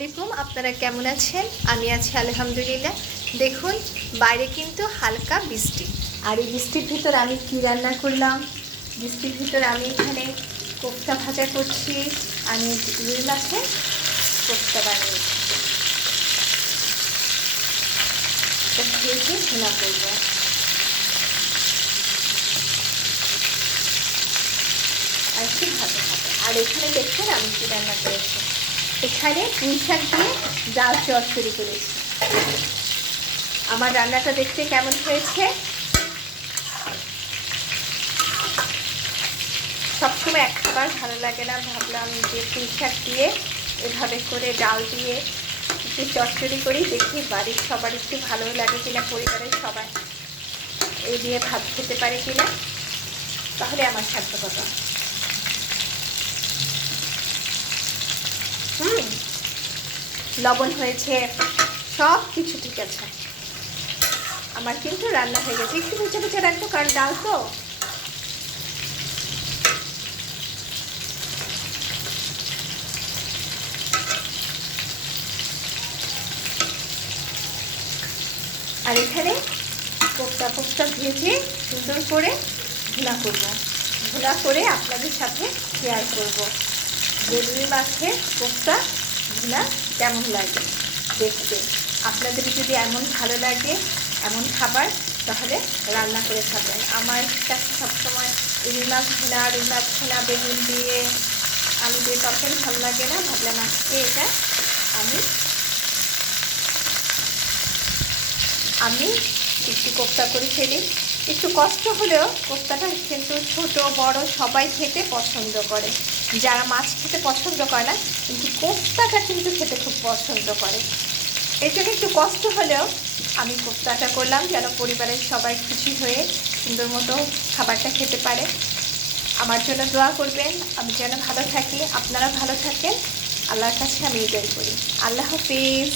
আলাইকুম, আপনারা কেমন আছেন? আমি আছি আলহামদুলিল্লাহ। দেখুন, বাইরে কিন্তু হালকা বৃষ্টি, আর এই বৃষ্টির ভিতর আমি কি রান্না করলাম। বৃষ্টির ভিতর আমি এখানে কোফতা ভাজা করছি। আমি রুই মাছের কোফতা বানিয়েছি, ভেজে ভুনা করবো। আর একটু ভালো হবে। আর এখানে দেখুন আমি কি রান্না করেছি। এখানে পুঁই শাক দিয়ে ডাল চচ্চড়ি করেছি। আমার রান্নাটা দেখতে কেমন হয়েছে? সবসময় এক খাবার ভালো লাগে না, ভাবলাম যে পুঁই শাক দিয়ে এভাবে করে ডাল দিয়ে একটু চচ্চড়ি করি, দেখি বাড়ির সবার একটু ভালো লাগে কিনা, পরিবারের সবাই এই দিয়ে ভাত খেতে পারে কিনা, তাহলে আমার সার্থকতা। লবণ হয়েছে, সব কিছু ঠিক আছে। আমার কিন্তু রান্না হয়ে গেছে। একটু মুছে মুছে রাখবো, কারণ ডাল তো। আর এখানে কোফতা ভেজে সুন্দর করে ভুনা করব। ভুনা করে আপনাদের সাথে শেয়ার করব যে রুই মাছের কোফতা ভুনা কেমন লাগে দেখতে। আপনাদের যদি এমন ভালো লাগে এমন খাবার, তাহলে রান্না করে খাবেন। আমার কাছে সবসময় রুই মাছ ভুনা বেগুন দিয়ে আলু দিয়ে তরকারি ভালো লাগে না। ভাবলাম আজকে এটা আমি একটু কোফতা করে ফেলি। একটু কষ্ট হলেও কোফতাটা কিন্তু ছোট বড় সবাই খেতে পছন্দ করে। যারা মাছ খেতে পছন্দ করে না, কিন্তু কোফতাটা কিন্তু খেতে খুব পছন্দ করে। এই জন্য একটু কষ্ট হলেও আমি কোফতাটা করলাম, যেন পরিবারের সবাই খুশি হয়ে সুন্দর মতো খাবারটা খেতে পারে। আমার জন্য দোয়া করবেন, আমি যেন ভালো থাকি, আপনারা ভালো থাকেন। আল্লাহর কাছে আমি এটাই করি। আল্লাহ হাফিজ।